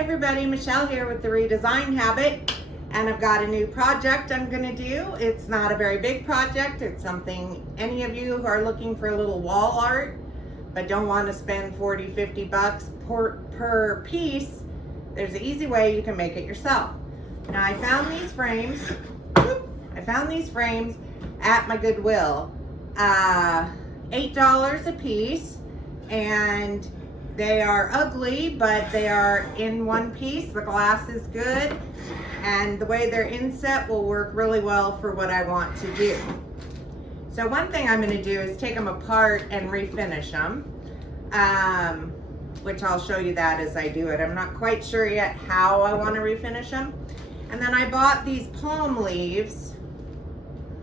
Everybody, Michelle here with the Redesign Habit, and I've got a new project I'm going to do. It's not a very big project. It's something any of you who are looking for a little wall art but don't want to spend 40, 50 bucks per piece, there's an easy way you can make it yourself. Now I found these frames. At my Goodwill. $8 a piece, and they are ugly, but they are in one piece. The glass is good, and the way they're inset will work really well for what I want to do. So one thing I'm going to do is take them apart and refinish them, which I'll show you that as I do it. I'm not quite sure yet how I want to refinish them. And then I bought these palm leaves,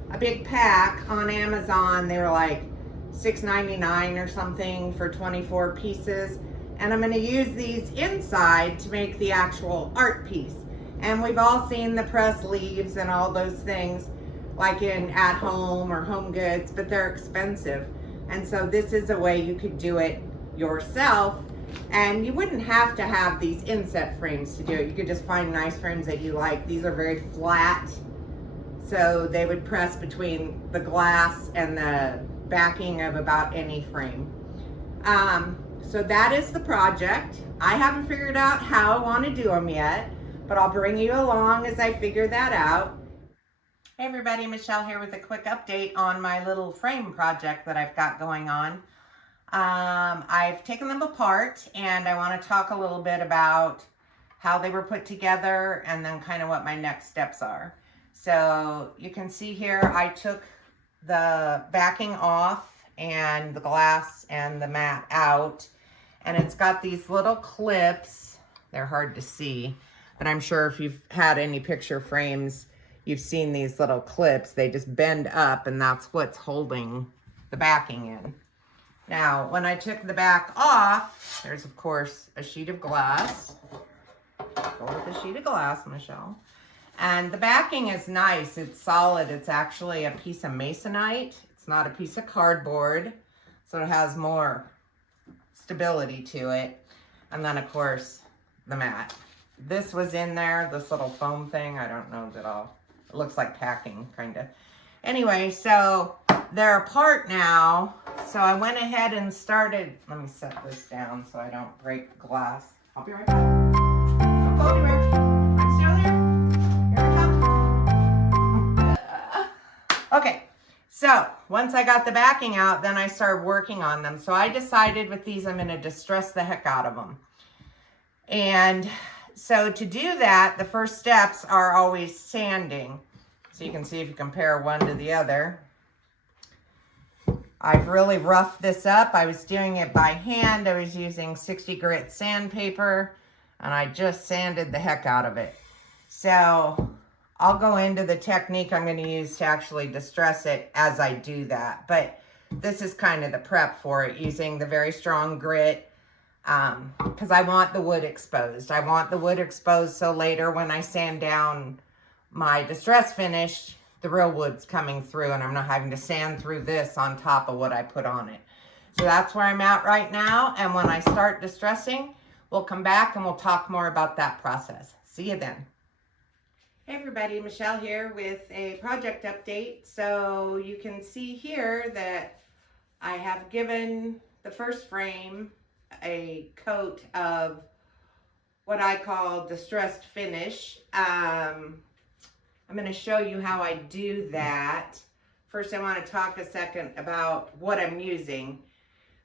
a big pack on Amazon. They were like $6.99 or something for 24 pieces, and I'm going to use these inside to make the actual art piece. And we've all seen the pressed leaves and all those things like in At Home or Home Goods, but they're expensive, and so this is a way you could do it yourself, and you wouldn't have to have these inset frames to do it. You could just find nice frames that you like. These are very flat, so they would press between the glass and the backing of about any frame. So that is the project. I haven't figured out how I want to do them yet, but I'll bring you along as I figure that out. Hey everybody, Michelle here with a quick update on my little frame project that I've got going on. I've taken them apart, and I want to talk a little bit about how they were put together and then kind of what my next steps are. So you can see here I took the backing off and the glass and the mat out, and it's got these little clips. They're hard to see, but I'm sure if you've had any picture frames, you've seen these little clips. They just bend up, and that's what's holding the backing in. Now, when I took the back off, there's of course a sheet of glass. Go with a sheet of glass, Michelle. And the backing is nice. It's solid. It's actually a piece of masonite. It's not a piece of cardboard, so it has more stability to it. And then of course the mat. This was in there, this little foam thing. I don't know that it looks like packing kind of. Anyway, so they're apart now. So I went ahead and started, let me set this down so I don't break glass. I'll be right back. Don't go anywhere. I'm still here. Okay, so once I got the backing out, then I started working on them. So I decided with these, I'm going to distress the heck out of them. And so to do that, the first steps are always sanding. So you can see if you compare one to the other. I've really roughed this up. I was doing it by hand. I was using 60 grit sandpaper, and I just sanded the heck out of it. So I'll go into the technique I'm going to use to actually distress it as I do that. But this is kind of the prep for it, using the very strong grit, because I want the wood exposed. I want the wood exposed so later when I sand down my distress finish, the real wood's coming through, and I'm not having to sand through this on top of what I put on it. So that's where I'm at right now, and when I start distressing, we'll come back and we'll talk more about that process. See you then. Hey everybody, Michelle here with a project update. So you can see here that I have given the first frame a coat of what I call distressed finish. I'm going to show you how I do that. First, I want to talk a second about what I'm using.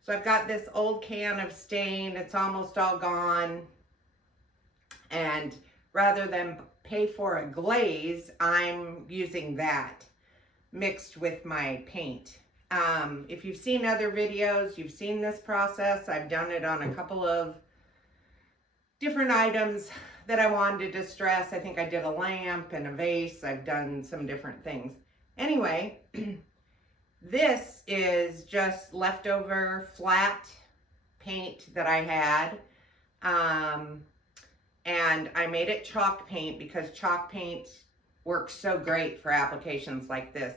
So I've got this old can of stain. It's almost all gone. And rather than pay for a glaze, I'm using that mixed with my paint. If you've seen other videos, you've seen this process. I've done it on a couple of different items that I wanted to distress. I think I did a lamp and a vase. I've done some different things. Anyway, this is just leftover flat paint that I had. And I made it chalk paint because chalk paint works so great for applications like this.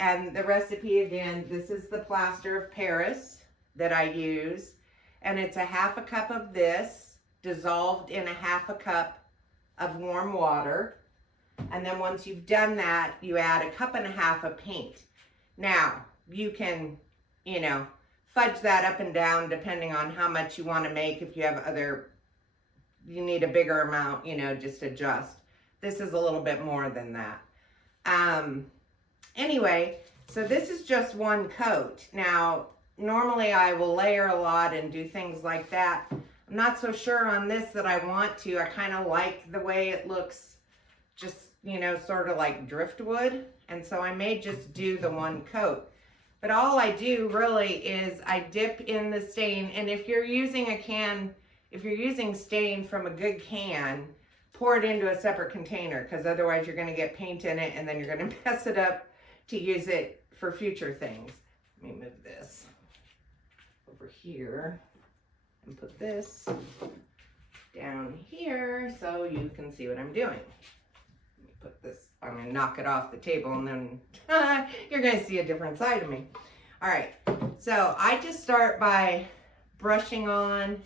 And the recipe again, this is the plaster of Paris that I use. And it's a half a cup of this, dissolved in a 1/2 cup of warm water. And then once you've done that, you add a 1.5 cups of paint. Now, you can, you know, fudge that up and down depending on how much you want to make. If you have you need a bigger amount, you know, just adjust. This is a little bit more than that. Anyway, so this is just one coat. Now, normally I will layer a lot and do things like that. I'm not so sure on this that I want to. I kind of like the way it looks, just, you know, sort of like driftwood. And so I may just do the one coat. But all I do really is I dip in the stain. And if you're using a can, if you're using stain from a good can, pour it into a separate container, because otherwise you're going to get paint in it and then you're going to mess it up to use it for future things. Let me move this over here and put this down here so you can see what I'm doing. Let me put this, I'm going to knock it off the table and then you're going to see a different side of me. All right, so I just start by brushing on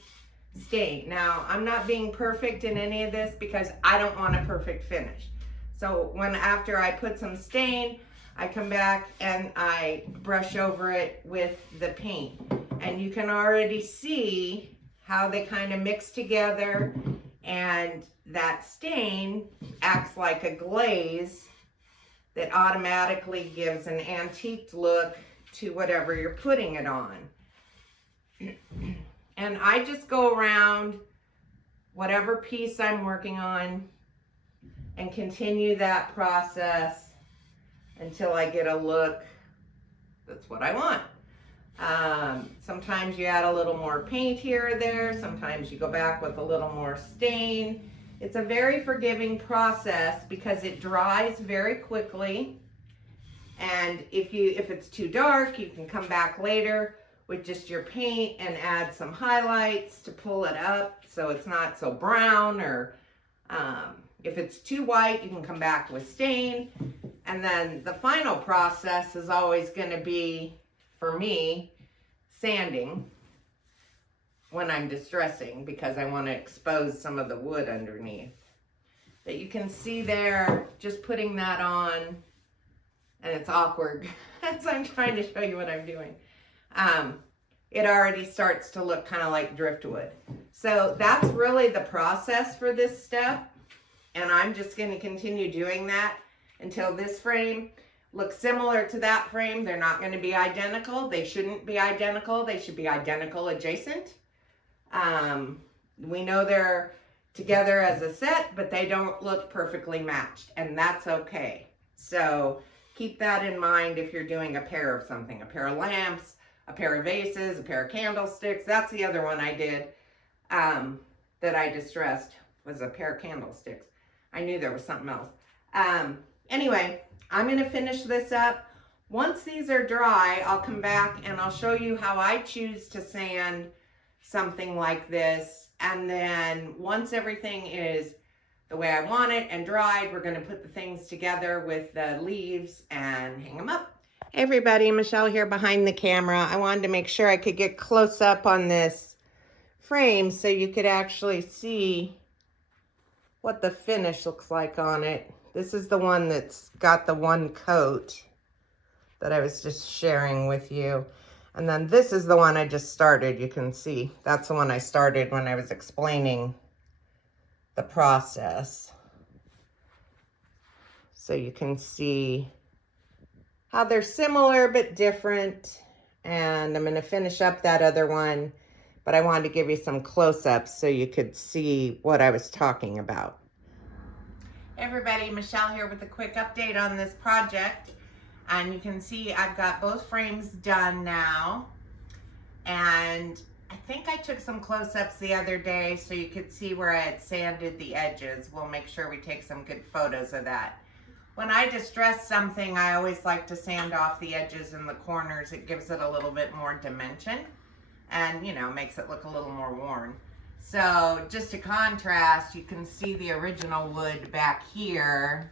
stain. Now, I'm not being perfect in any of this because I don't want a perfect finish. So after I put some stain, I come back and I brush over it with the paint. And you can already see how they kind of mix together, and that stain acts like a glaze that automatically gives an antique look to whatever you're putting it on. And I just go around whatever piece I'm working on and continue that process until I get a look that's what I want. Sometimes you add a little more paint here or there. Sometimes you go back with a little more stain. It's a very forgiving process because it dries very quickly. And if it's too dark, you can come back later with just your paint and add some highlights to pull it up so it's not so brown, or if it's too white, you can come back with stain. And then the final process is always going to be, for me, sanding when I'm distressing, because I want to expose some of the wood underneath. But you can see there, just putting that on, and it's awkward as I'm trying to show you what I'm doing. It already starts to look kind of like driftwood. So that's really the process for this step. And I'm just going to continue doing that until this frame looks similar to that frame. They're not going to be identical. They shouldn't be identical. They should be identical adjacent. We know they're together as a set, but they don't look perfectly matched, and that's okay. So keep that in mind if you're doing a pair of something, a pair of lamps, a pair of vases, a pair of candlesticks. That's the other one I did that I distressed, was a pair of candlesticks. I knew there was something else. Anyway, I'm going to finish this up. Once these are dry, I'll come back and I'll show you how I choose to sand something like this. And then once everything is the way I want it and dried, we're going to put the things together with the leaves and hang them up. Hey everybody, Michelle here behind the camera. I wanted to make sure I could get close up on this frame so you could actually see what the finish looks like on it. This is the one that's got the one coat that I was just sharing with you. And then this is the one I just started. You can see that's the one I started when I was explaining the process. So you can see how they're similar but different. And I'm going to finish up that other one, but I wanted to give you some close-ups so you could see what I was talking about. Hey everybody, Michelle here with a quick update on this project. And you can see I've got both frames done now. And I think I took some close-ups the other day so you could see where I had sanded the edges. We'll make sure we take some good photos of that. When I distress something, I always like to sand off the edges and the corners. It gives it a little bit more dimension and, you know, makes it look a little more worn. So just to contrast, you can see the original wood back here.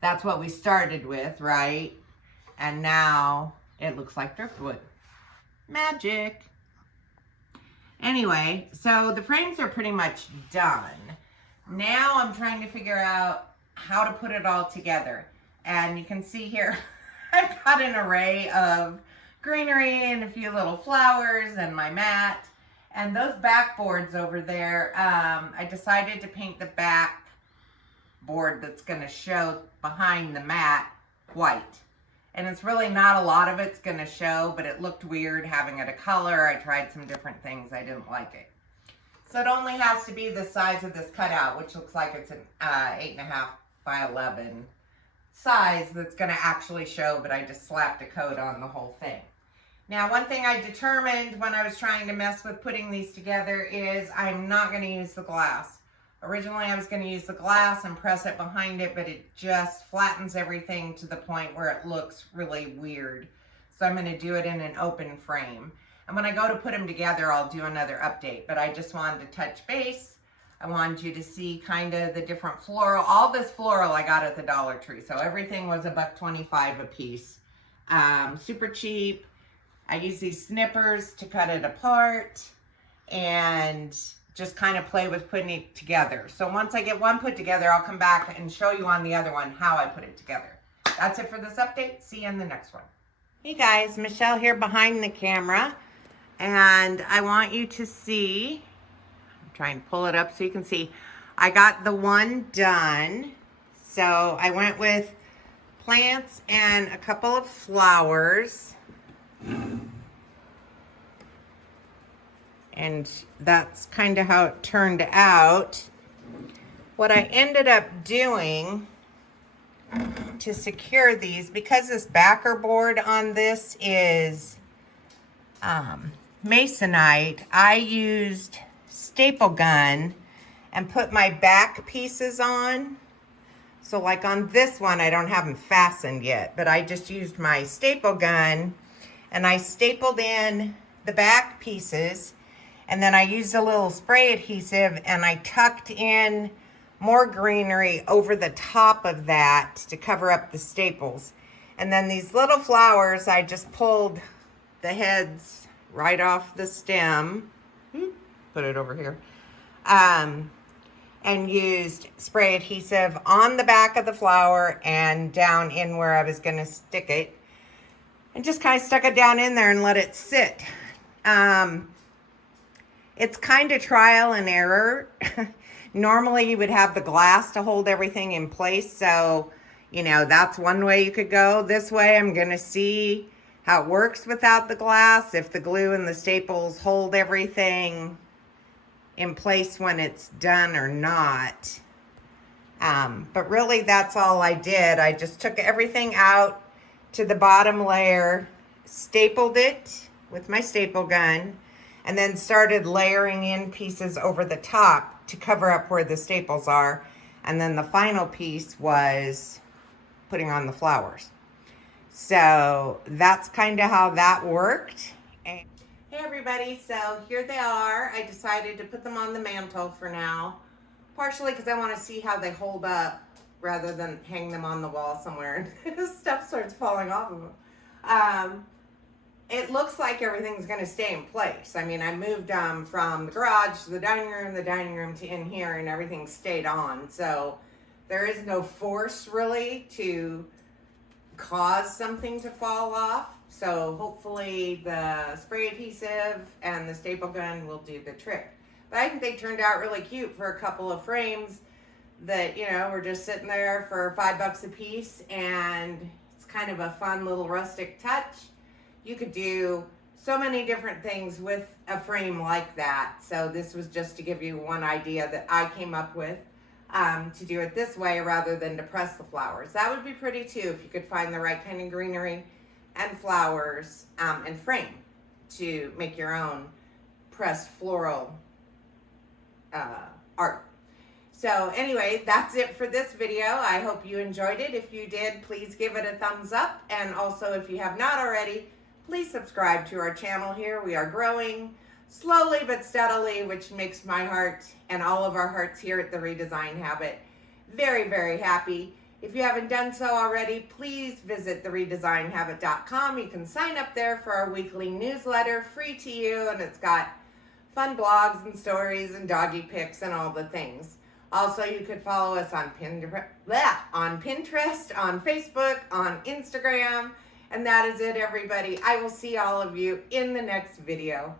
That's what we started with, right? And now it looks like driftwood. Magic. Anyway, so the frames are pretty much done. Now I'm trying to figure out how to put it all together. And you can see here, I've got an array of greenery and a few little flowers and my mat. And those backboards over there, I decided to paint the back board that's gonna show behind the mat white. And it's really not a lot of it's gonna show, but it looked weird having it a color. I tried some different things, I didn't like it. So it only has to be the size of this cutout, which looks like it's an 8.5 by 11 size that's gonna actually show, but I just slapped a coat on the whole thing. Now, one thing I determined when I was trying to mess with putting these together is I'm not gonna use the glass. Originally, I was gonna use the glass and press it behind it, but it just flattens everything to the point where it looks really weird. So I'm gonna do it in an open frame. And when I go to put them together, I'll do another update, but I just wanted to touch base. I wanted you to see kind of the different floral. All this floral I got at the Dollar Tree, so everything was $1.25 a piece. Super cheap. I use these snippers to cut it apart and just kind of play with putting it together. So once I get one put together, I'll come back and show you on the other one how I put it together. That's it for this update. See you in the next one. Hey guys, Michelle here behind the camera. And I want you to see, I'm trying to pull it up so you can see, I got the one done. So I went with plants and a couple of flowers. And that's kind of how it turned out. What I ended up doing to secure these, because this backer board on this is Masonite, I used staple gun and put my back pieces on. So like on this one, I don't have them fastened yet, but I just used my staple gun and I stapled in the back pieces, and then I used a little spray adhesive and I tucked in more greenery over the top of that to cover up the staples. And then these little flowers, I just pulled the heads right off the stem, put it over here, and used spray adhesive on the back of the flower and down in where I was gonna stick it, and just kind of stuck it down in there and let it sit. It's kind of trial and error. Normally you would have the glass to hold everything in place, so you know, that's one way you could go. This way I'm gonna see how it works without the glass, if the glue and the staples hold everything in place when it's done or not. But really that's all I did. I just took everything out to the bottom layer, stapled it with my staple gun, and then started layering in pieces over the top to cover up where the staples are. And then the final piece was putting on the flowers. So that's kind of how that worked. Hey everybody, so here they are. I decided to put them on the mantle for now, partially because I want to see how they hold up rather than hang them on the wall somewhere and stuff starts falling off of them. It looks like everything's going to stay in place. I mean, I moved from the garage to the dining room to in here, and everything stayed on. So there is no force really to cause something to fall off. So hopefully the spray adhesive and the staple gun will do the trick. But I think they turned out really cute for a couple of frames that, you know, were just sitting there for $5 a piece, and it's kind of a fun little rustic touch. You could do so many different things with a frame like that. So this was just to give you one idea that I came up with, to do it this way rather than to press the flowers. That would be pretty too if you could find the right kind of greenery and flowers and frame to make your own pressed floral art. So anyway, that's it for this video. I hope you enjoyed it. If you did, please give it a thumbs up. And also, if you have not already, please subscribe to our channel here. We are growing slowly but steadily, which makes my heart and all of our hearts here at the Redesign Habit very, very happy. If you haven't done so already, please visit theredesignhabit.com. You can sign up there for our weekly newsletter, free to you, and it's got fun blogs and stories and doggy pics and all the things. Also, you could follow us on Pinterest, on Facebook, on Instagram. And that is it, everybody. I will see all of you in the next video.